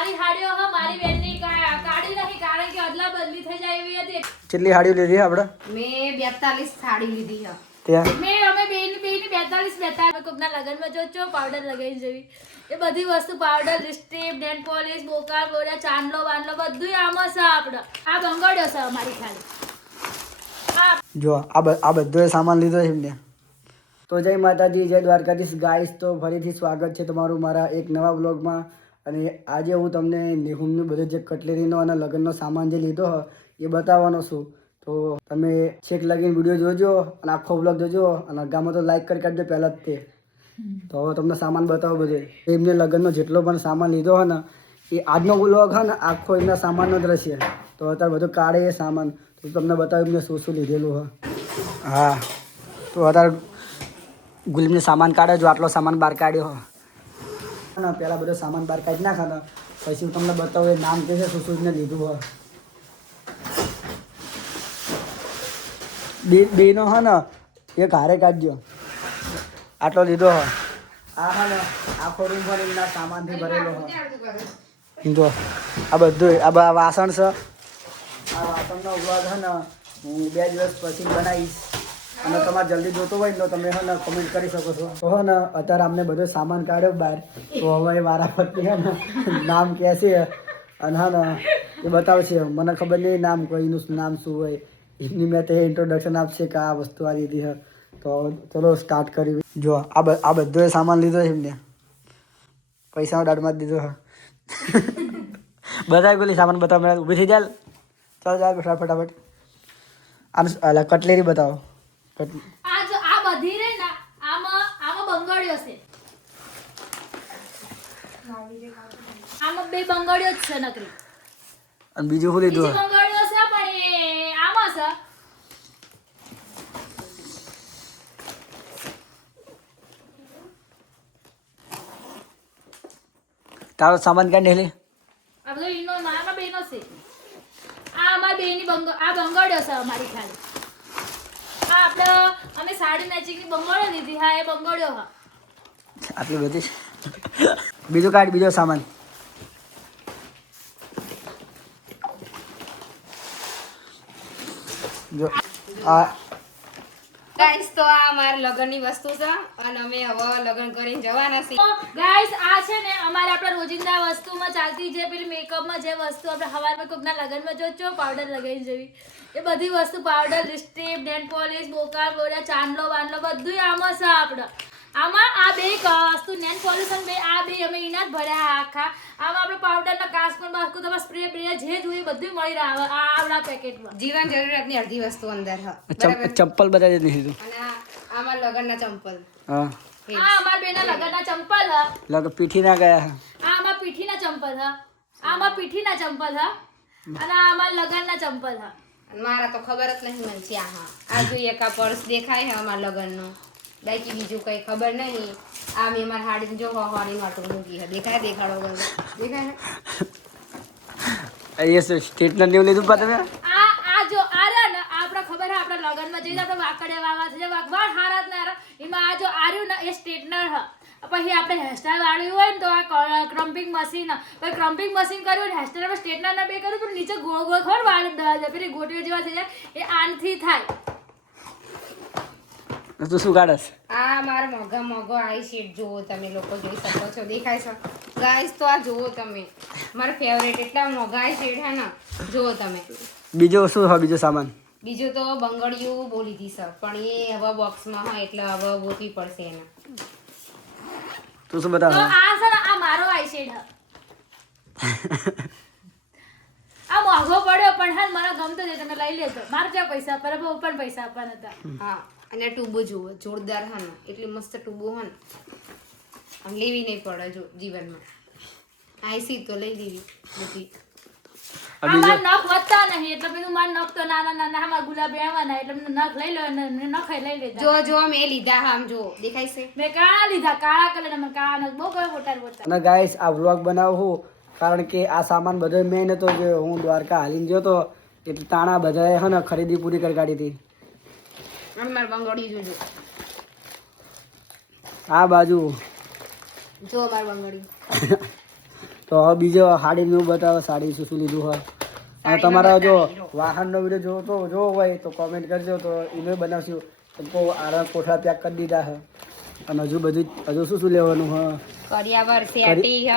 મારી હાડીઓ હ મારી બેનની કાઢી નાખી કારણ કે અદલા બદલી થઈ જાય એવી હતી. કેટલી હાડીઓ લીધી આપણે? મેં બેતાલીસ સાડી લીધી હ. ત્યાં? મેં અમે બેન બેન બેતાલીસ બેતાલીસ. કોકના લગ્નમાં જો છો પાવડર લગાવી જેવી. એ બધી વસ્તુ પાવડર લિપસ્ટિક નેલ પોલિશ બોકા બોરા ચાંદલો વાંદલો બધું આમાં છે આપણે. આ બંગડ્યો છે અમારી ખાલી. આ જો આ આ બધો સામાન લીધો છે એમને. તો જય માતાજી જય દ્વારકાધીશ. ગાઈસ તો ફરીથી સ્વાગત છે તમારું મારા એક નવા બ્લોગમાં અને આજે હું તમને નિહુમનું બધું જે કટલેરીનો અને લગ્નનો સામાન જે લીધો એ બતાવવાનો છું. તો તમે છેક લગીને વીડિયો જોજો અને આખો બ્લોગ જોજો અને ગામમાં તો લાઈક કરી કાઢજો પહેલાં જ તે. તો હવે તમને સામાન બતાવો બધે. એમને લગ્નનો જેટલો પણ સામાન લીધો હોય ને, એ આજનો બ્લોગ હોય ને, આખો એમના સામાનનો જ રહેશે. તો અત્યારે બધું કાઢે એ સામાન. તો તમને બતાવ્યું એમને શું શું લીધેલું હા. હા. તો અત્યારે ગુલીમને સામાન કાઢ્યો જો આટલો સામાન બહાર કાઢ્યો હો. ના પહેલાં બધો સામાન બહાર કાઢી નાખે પછી હું તમને બતાવું એ નામ કે છે શું શું લીધું હોય. બે બેનો હા ને એક હારે કાઢજો. આટલો લીધો હા. આ હે ને આખો રૂમ પણ એમના સામાનથી ભરેલો હોય જો આ બધું આ વાસણ છે. આ વાસણનો વ્લોગ છે ને હું બે દિવસ પછી બનાવીશ. અને તમારે જલ્દી જોતો હોય તો તમે હે ને કમેન્ટ કરી શકો છો. તો હે ને અત્યારે અમને બધો સામાન કાઢ્યો બહાર. તો હવે મારા પતિ હે ને નામ કહે છે અને હા ને એ બતાવશે. મને ખબર નહીં નામ કોઈનું નામ શું હોય. એમની મેં તે ઇન્ટ્રોડક્શન આપશે કે આ વસ્તુ આ લીધી હે. તો ચલો સ્ટાર્ટ કરી. જો, આ આ બધો સામાન લીધો છે એમને. પૈસા દાઢમાં દીધો હા. બધા પેલી સામાન બતાવો. ઊભી થઈ જાય ચાલો ચાલો, ફટાફટ આમ કટલેરી બતાવો. આ જો આ બધી રે ને આમાં આમાં બંગડ્યો છે. આમાં બે બંગડ્યો જ છે નકરી. અને બીજું શું લીધું બંગડીઓ છે પણ એ આમાં છે. તારો સામાન કાઢી લે આ બધો ઈનો નાના બેનો છે. આ અમાર બેની બંગ આ બંગડ્યો છે અમારી ખાલી. આપણે અમે સાડી મેચિંગની બંગડ્યો લીધી. હા એ બંગડ્યો હા. આટલી બધી. બીજો કાઢ બીજો સામાન. જો આ ગાઈસ તો આ અમારા લગ્નની વસ્તુ છે અને અમે હવે લગ્ન કરીને જવાના છીએ. ગાઈસ આ છે ને અમારે આપણા રોજિંદા વસ્તુમાં ચાલતી જે પેલી મેકઅપમાં જે વસ્તુ આપણે હવારમાં કોકના લગ્નમાં જો પાવડર લગાવી જવી. એ બધી વસ્તુ પાવડર લિપસ્ટિક નેલ પોલિશ બોકા બોરા ચાંદલો વાંદલો બધું આમાં છે આપણે આમાં આ બે વસ્તુ નેલ પોલિશ અને બે આ બે અમે એના જ ભર્યા આખા. આમાં આપણે પાવડરના કાસ્કોન બાસ્કો તમારે સ્પ્રે બ્રે જે જોઈએ બધું મળી રહે આવે આ આવડા પેકેટમાં જીવન જરૂરિયાતની અડધી વસ્તુ અંદર ચંપલ બતાવી દીધું અને આમાં લગનના ચંપલ. હા. આ અમારા બેના લગનના ચંપલ હ. લગ પીઠી ના ગયા આ આમાં પીઠીના ચંપલ હ. આમાં પીઠીના ચંપલ હ. અને આ આમાં લગનના ચંપલ હ. મારા તો ખબર જ નહીં મને ત્યાં હા. આ જોઈએ એક આ પર્સ દેખાય હે અમારા લગ્નનો. બાકી બીજું કઈ ખબર નહીં. આ મેં મારા હાડીને જો હોવાની માટું મૂકી હે. દેખાય દેખાડો બધો દેખાય એ સ્ટેટનર ને એવું લીધું પા આ આ જો આ રહ્યા ને આપણે ખબર હે આપણે લગનમાં જઈને આપણે વાકડે વાવા છે વાળ હારા જ ના એમાં આ જો આર્યું ને એ સ્ટેટનર હ. પછી આપણે હેરસ્ટાઈલ વાળ્યું હોય ને તો આ ક્રમ્પિંગ મશીન પછી ક્રમ્પિંગ મશીન કર્યું ને હેરસ્ટાઈલ સ્ટ્રેટનર ના બે કર્યું પણ નીચે ગોળ ગોળ ખોર વાળ દ- પેલી ગોટીઓ જેવા થઈ જાય એ આનથી થાય. તું શું કાઢસ આ મારો મોઘા મોઘો આઈ શેડ જુઓ તમે લોકો જોઈ શકો છો દેખાય છે. ગાઈસ તો આ જુઓ તમે. મારા ફેવરેટ એટલા મોગા આઈ શેડ હે ને જુઓ તમે. બીજો શું હોય બીજો સામાન? બીજું તો બંગડિયું બોલી હતી સર પણ એ હવે બોક્સમાં હોય એટલે હવે ગોતવી પડશે એને. તું શું તો આ છે આ મારો આઈ શેડ આ મોંઘો પડ્યો પણ હા મને ગમતો છે તમે લઈ લેજો. મારે ત્યાં પૈસા પર પણ પૈસા આપવાના હતા. હા અને આ ટૂબો જુઓ જોરદાર હે ને એટલી મસ્ત ટુબો હે ને. આમ લેવી નહીં પડે જો જીવનમાં. આઈસી તો લઈ લેવી બધી. આ મારા નખ વધતા નહીં એટલે પેલું મારા નખ તો નાના નાના આમાં ગુલાબ આવવાના એટલે મને નખ લઈ લો અને નખ લઈ લેજો જો જો મેં લીધા આમ જો દેખાય છે. મેં કાળા લીધા કાળા કલર મેં કાળા નખ બહુ મોટા ને મોટા. અને ગાઈસ આ વ્લોગ બનાવું કારણ કે આ સામાન બધો મેન હતો જે હું દ્વારકા હાલીને ગયો તો એટલે તાણા બધાએ હે ને ખરીદી પૂરી કરી કાઢી હતી. અને મારે બંગડી જોજો. આ બાજુ. જો મારી બંગડી. તો હવે બીજો સાડીનું બતાવો સાડી શું શું લીધું હોય. અને તમારા જો વાહનનો વીડિયો જોવો તો જોવો હોય તો કોમેન્ટ કરજો તો એને બનાવશું. તો કહો આરા કોઠા પેક કરી દીધા હે. અને હજુ બધું હજુ શું શું લેવાનું હ? કરિયાવર સેટી હ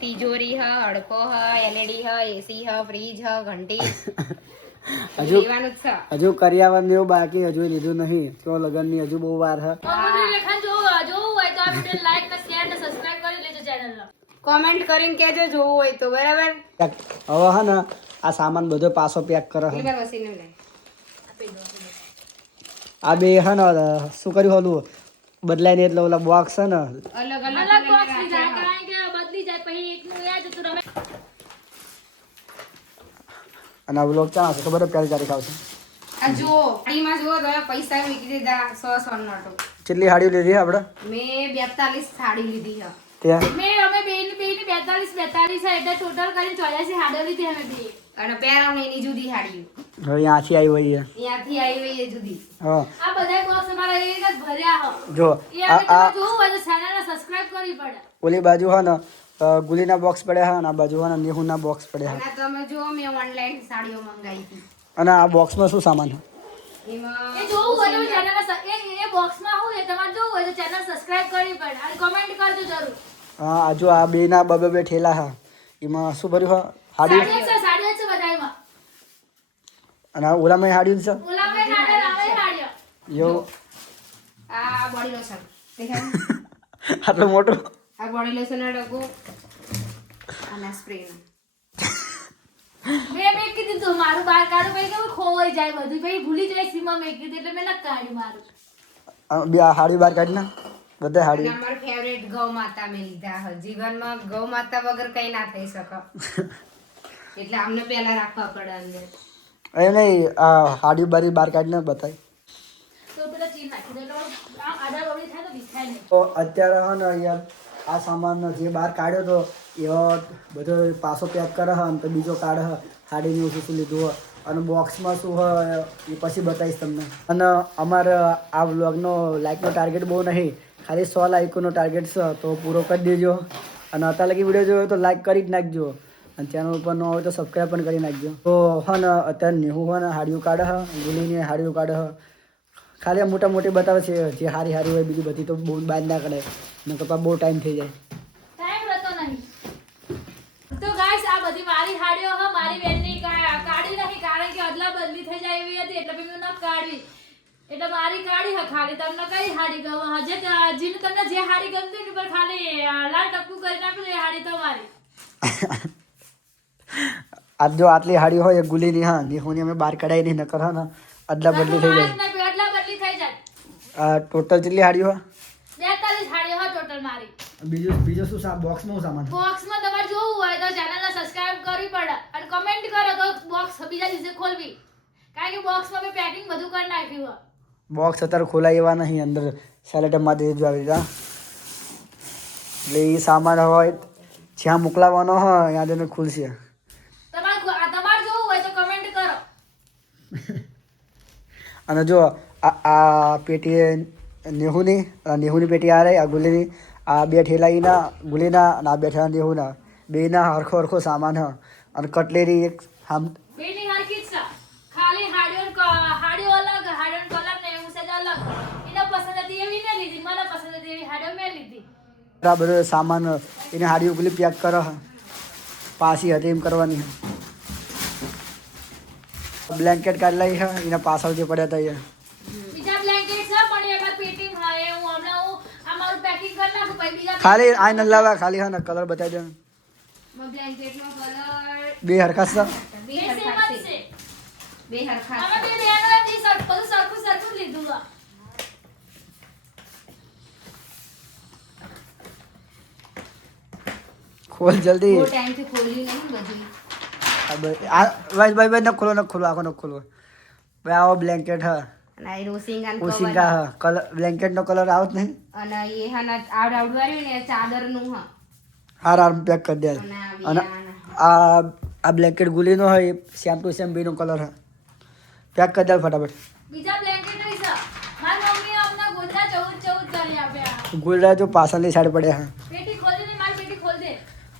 તિજોરી હ હડકો હ એલઈડી હ એસી હ ફ્રીજ હ ઘંટી. હજુ હજુ જ ને હજુ કર્યાવર એવું બાકી હજુ લીધું નહીં. તો લગ્નની હજુ બહુ વાર હા. લાઈક ને શેર ને સબસ્ક્રાઇબ કરી લેજો ચેનલને કોમેન્ટ કરીને કહેજો જોવું હોય તો બરાબર? હવે હે ને આ સામાન બધો પાછો પેક કરો આ બે હે ને શું કર્યું હતું બદલાઈને એટલે ઓલા બોક્સ છે ને. અલગ અલગ બોક્સ જાય કારણ કે બદલી જાય પછી એકનું યાદ જતું રમે અને આ બ્લોગ ચાલે છે ખબર છે પહેલી તારીખ આવશે આ જો ગાડીમાં જુઓ તો પૈસા મૂકી દીધા સો સો નોટો કેટલી સાડીઓ લીધી આપણે? મેં બેતાલીસ સાડી લીધી છે મેં અમે એટલે ટોટલ કરીને ચોર્યાસી હાડો લીધી અમે બે. અને પહેરવણીની જુદી સાડીઓ હવે અહીંયાથી આવી હોય છે. ત્યાંથી આવી હોય જુદી. હા. આ બધા બોક્સ અમારા એક જ ભર્યા હો. જો આ આ જોવું હોય તો ચેનલને સબસ્ક્રાઇબ કરવી પડે. ઓલી બાજુ હા ને ગુલીના બોક્સ પડ્યા હે અને આ બાજુ હે નેહુના બોક્સ પડ્યા હે. તમે જો મેં ઓનલાઈન સાડીઓ મંગાવી હતી. અને આ બોક્સમાં શું સામાન છે એમાં એ જોવું હોય તો ચેનલને એ એ બોક્સમાં હોય તમારે જોવું હોય તો ચેનલ સબસ્ક્રાઇબ કરવી પડે. અને કમેન્ટ કરજો જરૂર. હા આ જો આ બેના બબે બે ઠેલા હા. એમાં શું ભર્યું હા? હાડી અને ઓલામાં હાડ્યું છે? દેખાય આટલું મોટું આ બોડી લોશન. નો? ડબ્બો અને સ્પ્રે મેં મેં કીધું તું મારું બાર કાઢું પછી કેવું ખોવાઈ જાય બધું. પછી ભૂલી જાય સીમા મેં કીધું એટલે મેં ન કાઢ્યું મારું બે હાડી બહાર કાઢી ના બધા અને હાડી અમારું ફેવરેટ ગૌ માતા મે લીધા હ જીવનમાં ગૌ માતા વગર કઈ ના થઈ શકો. એટલે અમને પહેલા રાખવા પડે અંદર. એ નહીં આ હાડી બારી બહાર કાઢીને બતાય. તો પેલા ચીર નાખી દે. એટલે આમ આડા બવડી થાય તો દેખાય નહીં. તો અત્યારે હ ને અહીંયા આ સામાન જે બહાર કાઢ્યો તો એવો બધો પાછો પેક કરે હ અને તો બીજો કાઢે હ. સાડીનું શું શું લીધું હોય અને બોક્સમાં શું હોય એ પછી બતાવીશ તમને. અને અમારે આ વ્લોગનો લાઇકનો ટાર્ગેટ બહુ નહીં. ખાલી સો લાઇકોનો ટાર્ગેટ છે, તો પૂરો કરી દેજો. અને અત્યારે લગી વીડિયો જોયો તો લાઈક કરી જ નાખજો. અને ચેનલ ઉપર ન હોય તો સબસ્ક્રાઈબ પણ કરી નાખજો. તો હા ને અત્યારે નેહું હોય ને હાડીઓ કાઢે હે, ગુલીને હાડીઓ કાઢે ખાલી આ મોટા મોટી બતાવે છે, જે હારી હારી હોય બીજી બધી તો બહુ બાદ ના કરે. ને તો બહુ ટાઈમ થઈ જાય. કાઢી નહીં કારણ કે અદલા બદલી થઈ જાય એવી હતી, એટલે મેં ન કાઢવી. એટલે મારી ગાડી હ ખાલી તમને કઈ હારી ગમે? હજે જીને તમને જે હારી ગમતી ને પર ખાલી લાલ ટપકું કરી નાખ્યું એ હારી તમારી. આ જો આટલી હાડી હોય એ ગુલીની હા નિહુની અમે બહાર કઢાઈ નહીં નકર હા ને અદલા બદલી થઈ જાય. અદલા બદલી થઈ જાય. આ ટોટલ કેટલી હાડી હોય? બેતાલીસ હાડી હોય ટોટલ મારી. બીજું બીજું શું સા બોક્સમાં સામાન? બોક્સમાં તમારે જોવું હોય તો ચેનલને સબસ્ક્રાઇબ કરવી પડે. અને કમેન્ટ કરો તો બોક્સ બીજા દિવસે ખોલવી. કારણ કે બોક્સમાં મેં પેકિંગ બધું કરી નાખ્યું હોય બોક્સ અત્યારે ખોલાય એવા નહીં અંદર સેલેટમાં દેજો આવી રીતે એટલે એ સામાન હોય જ્યાં મોકલાવાનો હોય ત્યાં જઈને ખુલશે. અને જો આ આ પેટી નેહુની નેહુની પેટી આ રહી આ ગુલીની આ બે ઠેલાઈના ગુલીના અને આ બે ઠેલા નેહુના. બેના હરખો હરખો સામાન હ. અને કટલેરી એક આમ બેની હરખી ખાલી હાડીઓ ક- હાડીઓ અલગ છે અલગ એને પસંદ હતી એવી મેં લીધી મને પસંદ હતી એવી હાડીઓ મેં લીધી. આ બધો સામાન એને હાડી ઉગલી પેક કર હ. પાછી હતી એમ કરવાની બ્લેન્કેટ કાઢ લઈ હા એના પાછળ જે પડ્યા હતા અહીંયા બીજા બ્લેન્કેટ છે પણ એ અમારી પેટીમાં હું હમણાં હું આ પેકિંગ કરી નાખું પછી બીજા ખાલી આ ન લાવા ખાલી હા ને કલર બતાવી દે બ્લેન્કેટનો કલર બે હરખા છે બે બે હરખા છે. છે બે હરખા અમે બે બહેનો હતી, સર- બધું સરખું સરખું લીધું ખોલ જલ્દી. બહુ ટાઈમથી ખોલ્યું નહીં બધી. આ બ- આ ભાઈ ભાઈ ન ખોલો ન ખોલો આખો ન ખોલો. ભાઈ આવો બ્લેન્કેટ હ. અને આ રોસિંગાન ઓશિંકા હ કલર બ્લેન્કેટનો કલર આવત નહીં? અને એ હન ના આવડ આવડું આવ્યું ને હા. હાર આર્મ પેક કરી દે. અને આ આ બ્લેન્કેટ બ્લેન્કેટ ગુલીનો હોય સેમ ટુ સેમ બેનો કલર હ. પેક કરી દે ફટાફટ. બીજા બ્લેન્કેટ નહીં સર. મારી મમ્મી અમને ગોદડા ચૌદ ચૌદ કરી આપ્યા. ગુલરા જો પાછળની સાઈડ પડ્યા હા પેટી ખોલી દે, મારી પેટી ખોલ દે.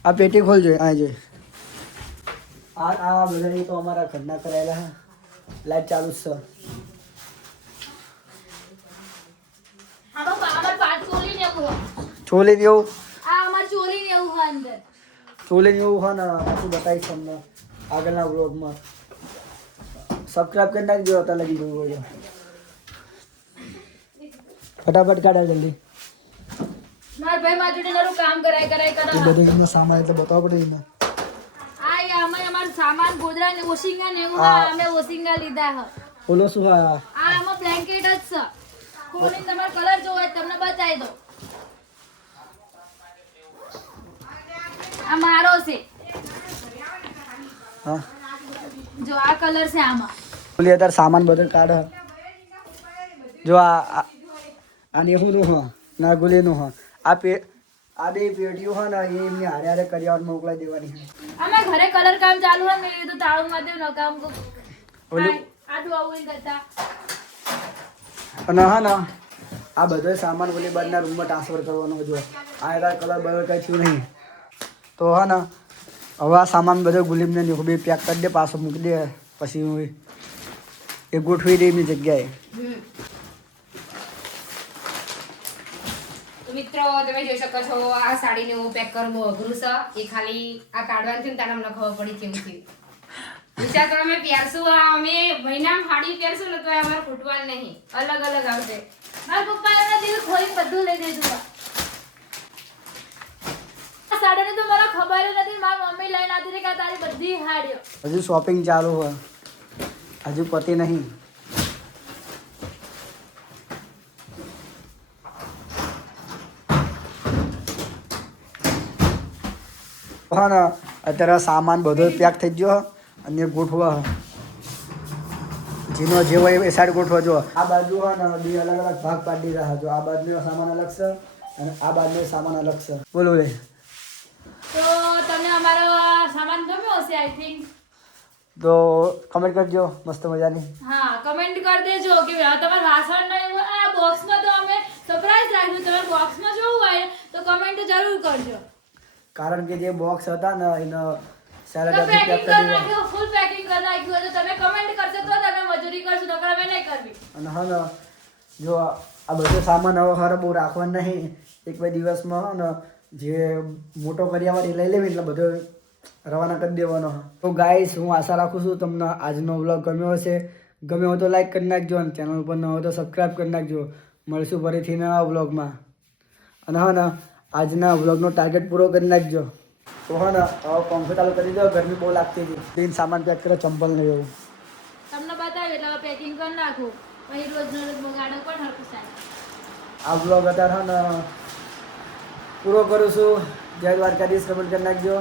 આ પેટી ખોલજો આ જો આ આ બધા એ તો અમારા ઘરના કરાયેલા હા લાઈટ ચાલુ જ છે આમાં આમાં પાટ ચોલી ને એવું હોય. ચોલી જેવું આ અમાર ચોલી ને એવું હોય અંદર ચોલી જેવું હોય ને પાછું બતાવીશ તમને આગળના વ્લોગમાં સબસ્ક્રાઈબ કરી નાખજો અત્યારે લગી જવું હોય તો. ફટાફટ કાઢા જલ્દી મારા ભાઈ મારા જોડે નરું કામ કરાય કરાય એ કરાય બધું એનો સામાન એટલે બતાવ પડે એને આ એ અમે અમાર સામાન ગોદરા ને ઓશિંગા ને એવું. અમે ઓશિંગા લીધા હ. ઓલો શું હા આ અમે બ્લેન્કેટ જ છે. ખોલીને તમાર કલર જોવો તમને બતાવી દો આ મારો છે. હા. જો આ કલર છે આમાં. ઓલી અત્યારે સામાન બધું કાઢ જો આ આ- આની શું નું હા ના ગુલી નું હા. આ પે આ બે પેટીઓ હોય ને એ એમની હારે હારે કરિયાવર મોકલાઈ દેવાની છે અમે ઘરે કલર કામ ચાલુ હોય મેં કીધું તાળું માં દેવ નકામ કો ઓલું આડું આવું એમ કરતા. અને હા ને આ બધો સામાન ઓલી બારના રૂમમાં ટ્રાન્સફર કરવાનો જો આ એના કલર બલર કંઈ થયું નહીં. તો હા ને હવે આ સામાન બધો ગુલીમને ને બે પેક કરી દે પાછો મૂકી દે. પછી હું એ ગોઠવી દે એમની જગ્યાએ હમ. તો મિત્રો, તમે જોઈ શકો છો, આ સાડીને હું પેક કરવું અઘરું છે. એ ખાલી આ કાઢવાથી તારે અમને ખબર પડી કેવું થયું. વિચાર કરો, અમે પહેરશું આ, અમે મહિનામાં સાડી પહેરશું ને તો અમારે ખૂટવાનું નહીં. અલગ અલગ આવશે. મારા પપ્પા એના દિલ ખોલી બધું લઈ દીધું સાડીને તો મારા ખબર નથી, મારી મમ્મી લઈને આવતી હતી કે તારી બધી હાડીઓ. હજુ શોપિંગ ચાલુ હોય. હજુ પતિ નહીં. હા ને અત્યારે સામાન બધો પેક થઈ ગયો અને ગોઠવા જેનો જે હોય એ સાઈડ ગોઠવા જો. આ બાજુ હોય ને બે અલગ અલગ ભાગ પાડી રહ્યા જો આ બાજુનો સામાન અલગ છે અને આ બાજુનો સામાન અલગ છે. બોલો રે તો તમને અમારો સામાન ગમ્યો હશે આઈ થિંક તો કમેન્ટ કરજો મસ્ત મજાની. હા કમેન્ટ કરી દેજો કે તમારા વાસણ આ બોક્સમાં તો અમે સરપ્રાઈઝ રાખ્યું. તમારા બોક્સમાં જોવું હોય તો કમેન્ટ જરૂર કરજો. કારણ કે જે બોક્સ હતા ને એનો સેલેડ તો પેક કરી કરી ફૂલ પેકિંગ કરી નાખ્યું તો તમે કમેન્ટ કરશો તો તમે મજૂરી કરશો નકર અમે નહીં કરવી. અને હા ને જો આ બધો સામાન હવે ખરે બહુ રાખવાનો નહીં. એક બે દિવસમાં ને જે મોટો કર્યા એ લઈ લેવી એટલે બધો રવાના કરી દેવાનો. તો ગાઈસ હું આશા રાખું છું તમને આજનો વ્લોગ ગમ્યો હશે. ગમ્યો હોય તો લાઈક કરી નાખજો અને ચેનલ પર ન હોય તો સબસ્ક્રાઈબ કરી નાખજો. મળશું ફરીથી નવા વ્લોગમાં અને હા ને આજના વ્લોગનો ટાર્ગેટ પૂરો કરી નાખજો. તો હા ને હવે પંખો ચાલુ કરી દો ગરમી બહુ લાગતી હતી. દિન સામાન પેક કરે ચંપલ ને એવું. તમને બતાવ્યું એટલે પેકિંગ કરી નાખું. પછી રોજ રોજ બગાડો પણ થાય. આ વ્લોગ અત્યારે હા ને પૂરો કરું છું. જય દ્વારકાધીશ કમેન્ટ કરી નાખજો.